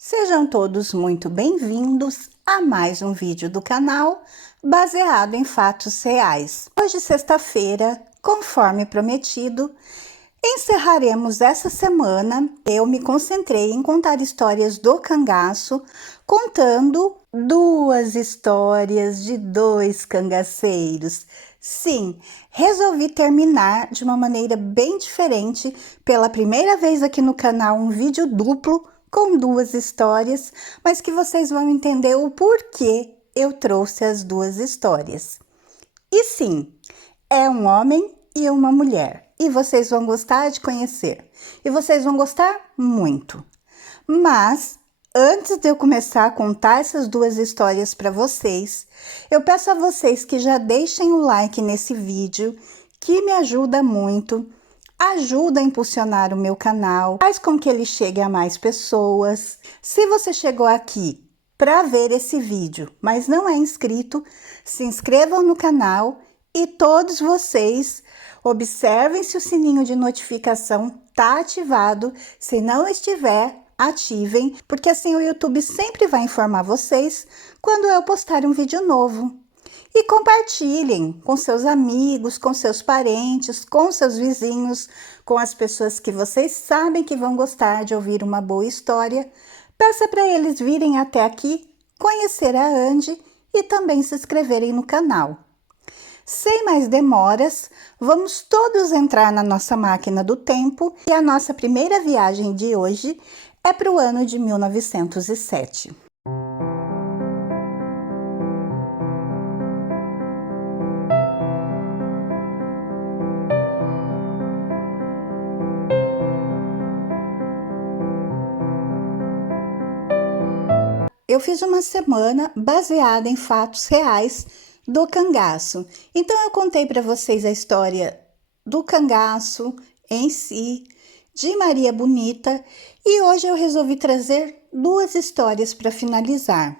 Sejam todos muito bem-vindos a mais um vídeo do canal baseado em fatos reais. Hoje, sexta-feira, conforme prometido, encerraremos essa semana. Eu me concentrei em contar histórias do cangaço, contando duas histórias de dois cangaceiros. Sim, resolvi terminar de uma maneira bem diferente. Pela primeira vez aqui no canal, um vídeo duplo com duas histórias, mas que vocês vão entender o porquê eu trouxe as duas histórias. E sim, é um homem e uma mulher, e vocês vão gostar de conhecer, e vocês vão gostar muito. Mas antes de eu começar a contar essas duas histórias para vocês, eu peço a vocês que já deixem o like nesse vídeo, que me ajuda muito. Ajuda a impulsionar o meu canal, faz com que ele chegue a mais pessoas. Se você chegou aqui para ver esse vídeo, mas não é inscrito, se inscrevam no canal e todos vocês observem se o sininho de notificação está ativado. Se não estiver, ativem, porque assim o YouTube sempre vai informar vocês quando eu postar um vídeo novo. E compartilhem com seus amigos, com seus parentes, com seus vizinhos, com as pessoas que vocês sabem que vão gostar de ouvir uma boa história. Peça para eles virem até aqui, conhecer a Andy e também se inscreverem no canal. Sem mais demoras, vamos todos entrar na nossa máquina do tempo e a nossa primeira viagem de hoje é para o ano de 1907. Eu fiz uma semana baseada em fatos reais do cangaço. Então eu contei para vocês a história do cangaço em si, de Maria Bonita, e hoje eu resolvi trazer duas histórias para finalizar.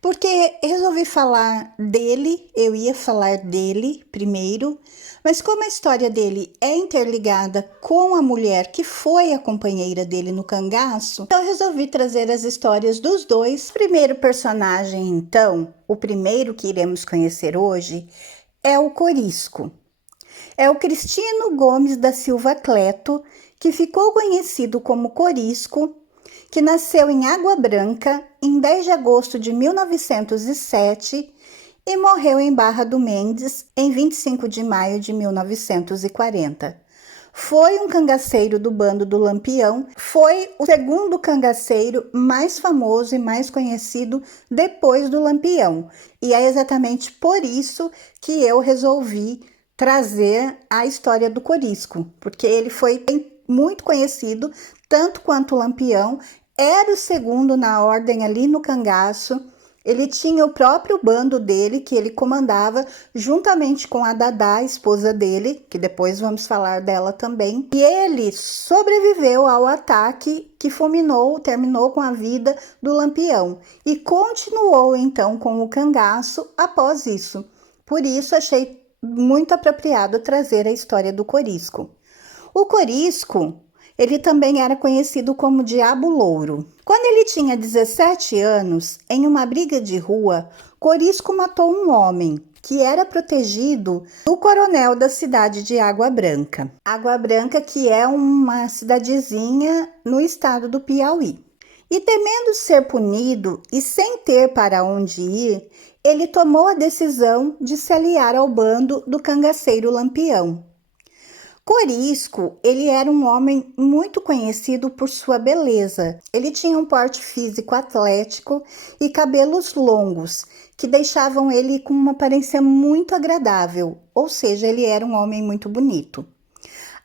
Porque resolvi falar dele, eu ia falar dele primeiro, mas como a história dele é interligada com a mulher que foi a companheira dele no cangaço, então eu resolvi trazer as histórias dos dois. O primeiro personagem, então, o primeiro que iremos conhecer hoje, é o Corisco. É o Cristino Gomes da Silva Cleto, que ficou conhecido como Corisco, que nasceu em Água Branca em 10 de agosto de 1907 e morreu em Barra do Mendes em 25 de maio de 1940. Foi um cangaceiro do bando do Lampião, foi o segundo cangaceiro mais famoso e mais conhecido depois do Lampião. E é exatamente por isso que eu resolvi trazer a história do Corisco, porque ele foi muito conhecido, tanto quanto o Lampião. Era o segundo na ordem ali no cangaço. Ele tinha o próprio bando dele, que ele comandava, juntamente com a Dadá, a esposa dele, que depois vamos falar dela também. E ele sobreviveu ao ataque que terminou com a vida do Lampião. E continuou, então, com o cangaço após isso. Por isso, achei muito apropriado trazer a história do Corisco. O Corisco, ele também era conhecido como Diabo Louro. Quando ele tinha 17 anos, em uma briga de rua, Corisco matou um homem que era protegido do coronel da cidade de Água Branca. Água Branca, que é uma cidadezinha no estado do Piauí. E temendo ser punido e sem ter para onde ir, ele tomou a decisão de se aliar ao bando do cangaceiro Lampião. Corisco, ele era um homem muito conhecido por sua beleza. Ele tinha um porte físico atlético e cabelos longos, que deixavam ele com uma aparência muito agradável, ou seja, ele era um homem muito bonito.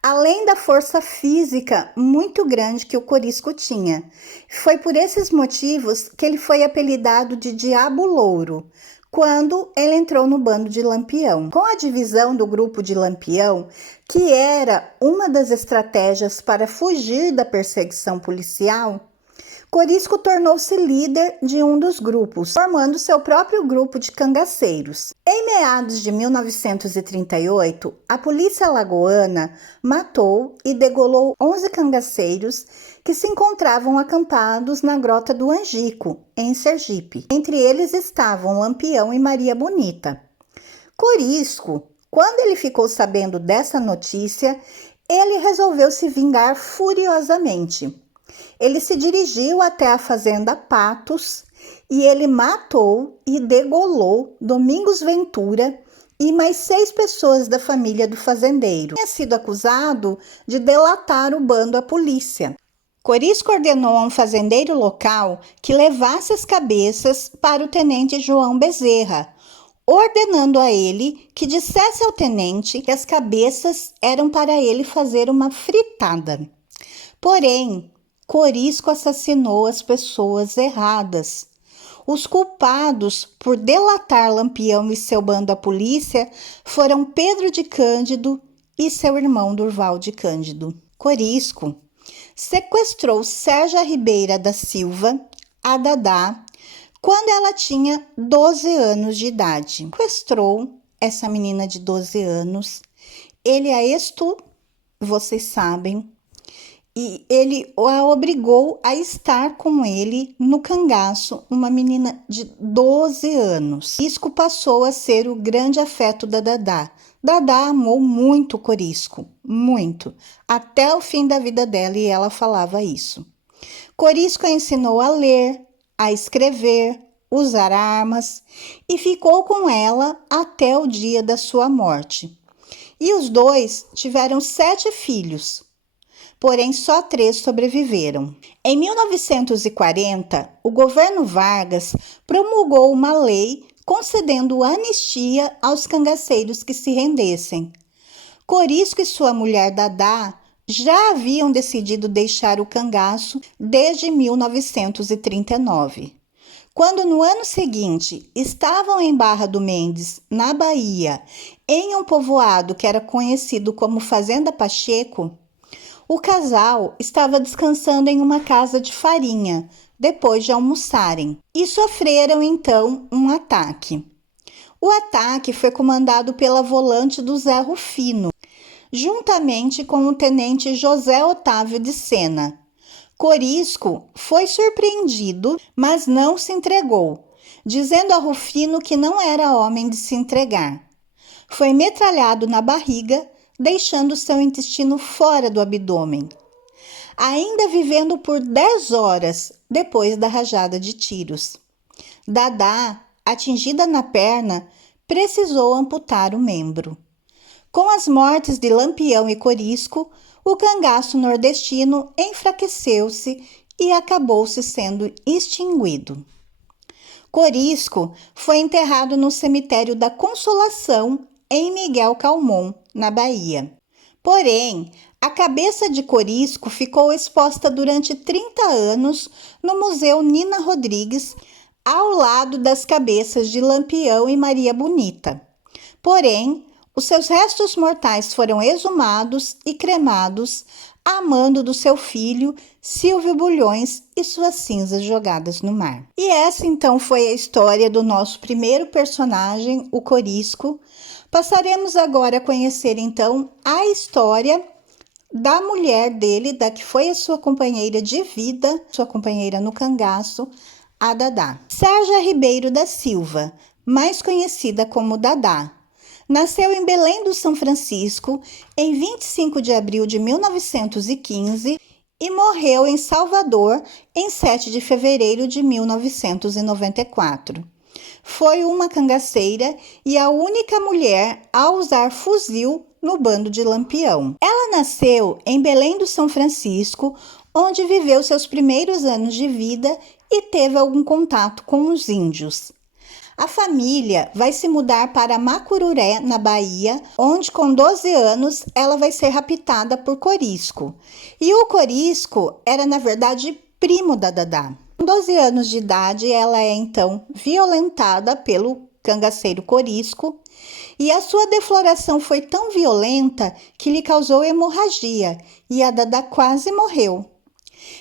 Além da força física muito grande que o Corisco tinha. Foi por esses motivos que ele foi apelidado de Diabo Louro, quando ele entrou no bando de Lampião. Com a divisão do grupo de Lampião, que era uma das estratégias para fugir da perseguição policial, Corisco tornou-se líder de um dos grupos, formando seu próprio grupo de cangaceiros. Em meados de 1938, a polícia alagoana matou e degolou 11 cangaceiros que se encontravam acampados na Grota do Angico, em Sergipe. Entre eles estavam Lampião e Maria Bonita. Corisco, quando ele ficou sabendo dessa notícia, ele resolveu se vingar furiosamente. Ele se dirigiu até a fazenda Patos e ele matou e degolou Domingos Ventura e mais 6 pessoas da família do fazendeiro. Tinha sido acusado de delatar o bando à polícia. Corisco ordenou a um fazendeiro local que levasse as cabeças para o tenente João Bezerra, ordenando a ele que dissesse ao tenente que as cabeças eram para ele fazer uma fritada. Porém, Corisco assassinou as pessoas erradas. Os culpados por delatar Lampião e seu bando à polícia foram Pedro de Cândido e seu irmão Durval de Cândido. Corisco sequestrou Sérgia Ribeira da Silva, a Dadá, quando ela tinha 12 anos de idade. Sequestrou essa menina de 12 anos, ele a vocês sabem, e ele a obrigou a estar com ele no cangaço, uma menina de 12 anos. Corisco passou a ser o grande afeto da Dadá. Dadá amou muito Corisco, muito, até o fim da vida dela, e ela falava isso. Corisco a ensinou a ler, a escrever, usar armas e ficou com ela até o dia da sua morte. E os dois tiveram 7 filhos, porém só 3 sobreviveram. Em 1940, o governo Vargas promulgou uma lei concedendo anistia aos cangaceiros que se rendessem. Corisco e sua mulher Dadá já haviam decidido deixar o cangaço desde 1939. Quando no ano seguinte estavam em Barra do Mendes, na Bahia, em um povoado que era conhecido como Fazenda Pacheco, o casal estava descansando em uma casa de farinha, depois de almoçarem, e sofreram então um ataque. O ataque foi comandado pela volante do Zé Rufino, juntamente com o tenente José Otávio de Sena. Corisco foi surpreendido, mas não se entregou, dizendo a Rufino que não era homem de se entregar. Foi metralhado na barriga, deixando seu intestino fora do abdômen, ainda vivendo por 10 horas depois da rajada de tiros. Dadá, atingida na perna, precisou amputar o membro. Com as mortes de Lampião e Corisco, o cangaço nordestino enfraqueceu-se e acabou-se sendo extinguido. Corisco foi enterrado no cemitério da Consolação, em Miguel Calmon, na Bahia. Porém, a cabeça de Corisco ficou exposta durante 30 anos no Museu Nina Rodrigues, ao lado das cabeças de Lampião e Maria Bonita. Porém, os seus restos mortais foram exumados e cremados a mando do seu filho, Silvio Bulhões, e suas cinzas jogadas no mar. E essa então foi a história do nosso primeiro personagem, o Corisco. Passaremos agora a conhecer então a história da mulher dele, da que foi a sua companheira de vida, sua companheira no cangaço, a Dadá. Sérgia Ribeiro da Silva, mais conhecida como Dadá, nasceu em Belém do São Francisco em 25 de abril de 1915 e morreu em Salvador em 7 de fevereiro de 1994. Foi uma cangaceira e a única mulher a usar fuzil no bando de Lampião. Ela nasceu em Belém do São Francisco, onde viveu seus primeiros anos de vida e teve algum contato com os índios. A família vai se mudar para Macururé, na Bahia, onde com 12 anos ela vai ser raptada por Corisco. E o Corisco era, na verdade, primo da Dadá. Com 12 anos de idade, ela é então violentada pelo cangaceiro Corisco e a sua defloração foi tão violenta que lhe causou hemorragia e a Dadá quase morreu.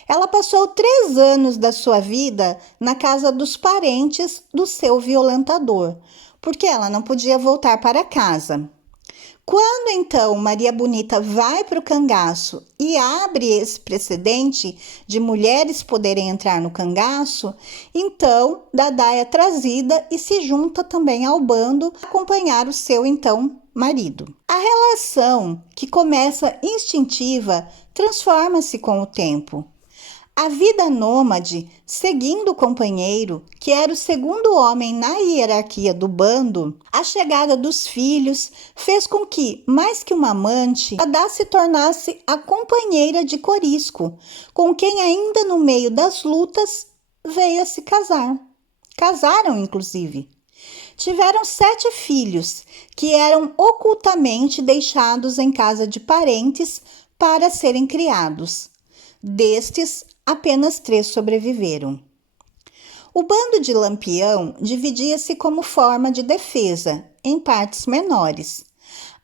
Ela passou 3 anos da sua vida na casa dos parentes do seu violentador, porque ela não podia voltar para casa. Quando então Maria Bonita vai para o cangaço e abre esse precedente de mulheres poderem entrar no cangaço, então Dadá é trazida e se junta também ao bando acompanhar o seu então marido. A relação, que começa instintiva, transforma-se com o tempo. A vida nômade, seguindo o companheiro, que era o segundo homem na hierarquia do bando, a chegada dos filhos fez com que, mais que uma amante, Dadá se tornasse a companheira de Corisco, com quem ainda no meio das lutas veio a se casar. Casaram, inclusive. Tiveram 7 filhos, que eram ocultamente deixados em casa de parentes para serem criados. Destes, apenas 3 sobreviveram. O bando de Lampião dividia-se como forma de defesa, em partes menores.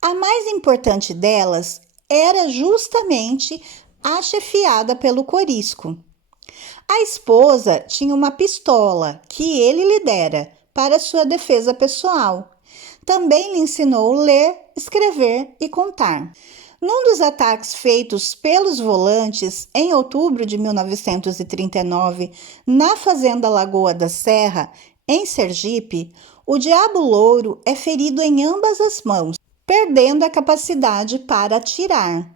A mais importante delas era justamente a chefiada pelo Corisco. A esposa tinha uma pistola que ele lhe dera para sua defesa pessoal. Também lhe ensinou ler, escrever e contar. Num dos ataques feitos pelos volantes em outubro de 1939, na Fazenda Lagoa da Serra, em Sergipe, o Diabo Louro é ferido em ambas as mãos, perdendo a capacidade para atirar.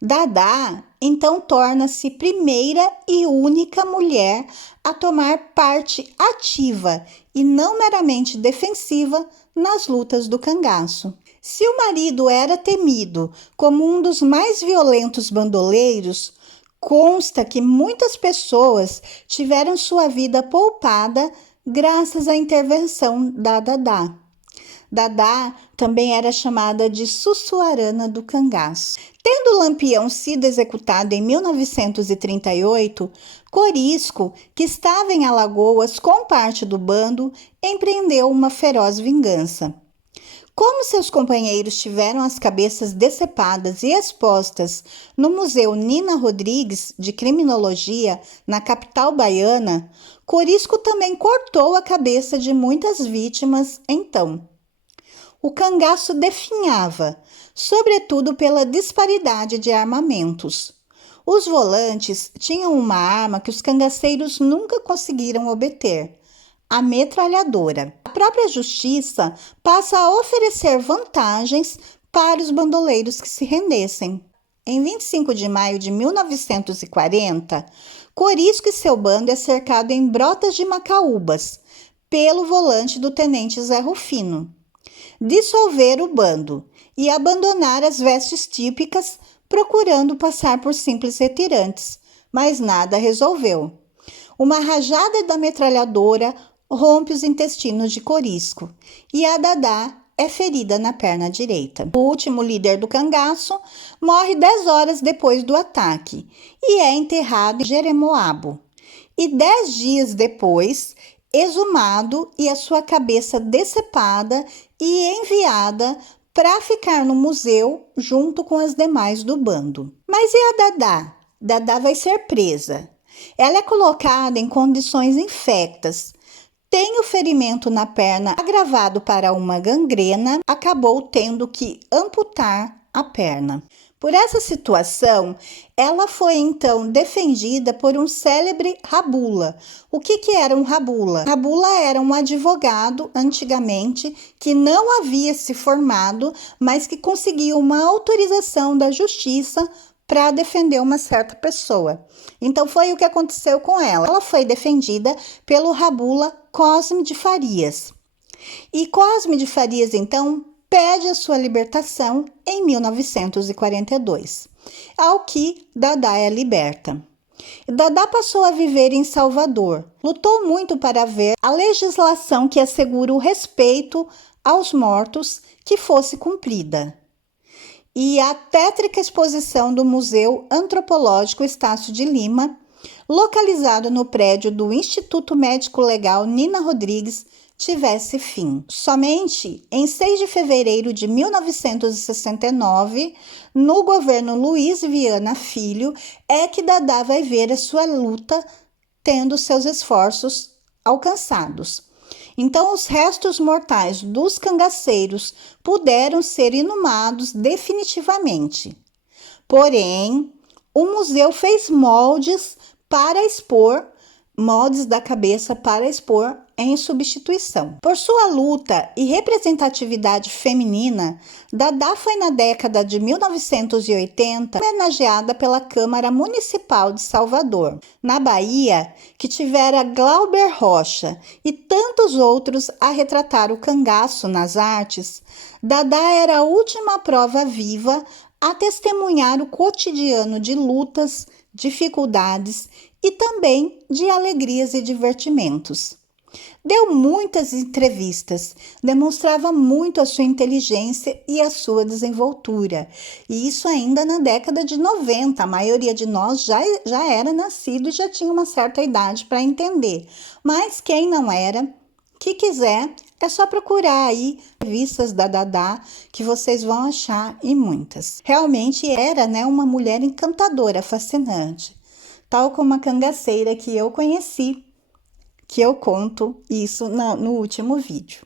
Dadá, então, torna-se primeira e única mulher a tomar parte ativa e não meramente defensiva nas lutas do cangaço. Se o marido era temido como um dos mais violentos bandoleiros, consta que muitas pessoas tiveram sua vida poupada graças à intervenção da Dadá. Dadá também era chamada de Sussuarana do Cangaço. Tendo Lampião sido executado em 1938, Corisco, que estava em Alagoas com parte do bando, empreendeu uma feroz vingança. Como seus companheiros tiveram as cabeças decepadas e expostas no Museu Nina Rodrigues de Criminologia, na capital baiana, Corisco também cortou a cabeça de muitas vítimas então. O cangaço definhava, sobretudo pela disparidade de armamentos. Os volantes tinham uma arma que os cangaceiros nunca conseguiram obter: a metralhadora. A própria justiça passa a oferecer vantagens para os bandoleiros que se rendessem. Em 25 de maio de 1940, Corisco e seu bando é cercado em Brotas de Macaúbas pelo volante do tenente Zé Rufino. Dissolver o bando e abandonar as vestes típicas, procurando passar por simples retirantes, mas nada resolveu. Uma rajada da metralhadora rompe os intestinos de Corisco e a Dadá é ferida na perna direita. O último líder do cangaço morre 10 horas depois do ataque e é enterrado em Jeremoabo. E 10 dias depois, exumado e a sua cabeça decepada e enviada para ficar no museu junto com as demais do bando. Mas e a Dadá? Dadá vai ser presa. Ela é colocada em condições infectas. Tem o ferimento na perna agravado para uma gangrena, acabou tendo que amputar a perna. Por essa situação, ela foi então defendida por um célebre rabula. O que era um rabula? Rabula era um advogado, antigamente, que não havia se formado, mas que conseguiu uma autorização da justiça para defender uma certa pessoa. Então foi o que aconteceu com ela. Ela foi defendida pelo rabula Cosme de Farias. E Cosme de Farias, então, pede a sua libertação em 1942, ao que Dadá é liberta. Dadá passou a viver em Salvador. Lutou muito para ver a legislação que assegura o respeito aos mortos que fosse cumprida. E a tétrica exposição do Museu Antropológico Estácio de Lima, localizado no prédio do Instituto Médico Legal Nina Rodrigues, tivesse fim. Somente em 6 de fevereiro de 1969, no governo Luiz Viana Filho, é que Dadá vai ver a sua luta tendo seus esforços alcançados. Então, os restos mortais dos cangaceiros puderam ser inumados definitivamente. Porém, o museu fez moldes da cabeça para expor em substituição. Por sua luta e representatividade feminina, Dadá foi na década de 1980 homenageada pela Câmara Municipal de Salvador, na Bahia, que tivera Glauber Rocha e tantos outros a retratar o cangaço nas artes. Dadá era a última prova viva a testemunhar o cotidiano de lutas, dificuldades e também de alegrias e divertimentos. Deu muitas entrevistas, demonstrava muito a sua inteligência e a sua desenvoltura. E isso ainda na década de 90, a maioria de nós já era nascido e já tinha uma certa idade para entender. Mas quem não era, que quiser, é só procurar aí revistas da Dadá que vocês vão achar e muitas. Realmente era, uma mulher encantadora, fascinante. Tal como a cangaceira que eu conheci, que eu conto isso no último vídeo.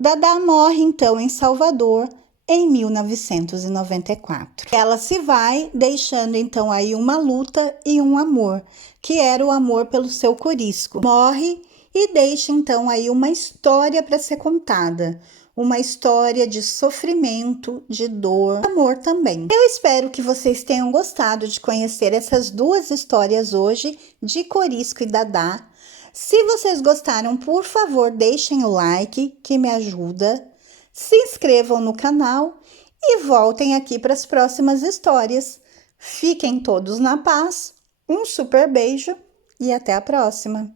Dadá morre então em Salvador em 1994. Ela se vai, deixando então aí uma luta e um amor, que era o amor pelo seu corisco. Morre e deixa então aí uma história para ser contada. Uma história de sofrimento, de dor, amor também. Eu espero que vocês tenham gostado de conhecer essas duas histórias hoje, de Corisco e Dadá. Se vocês gostaram, por favor, deixem o like, que me ajuda. Se inscrevam no canal e voltem aqui para as próximas histórias. Fiquem todos na paz, um super beijo e até a próxima!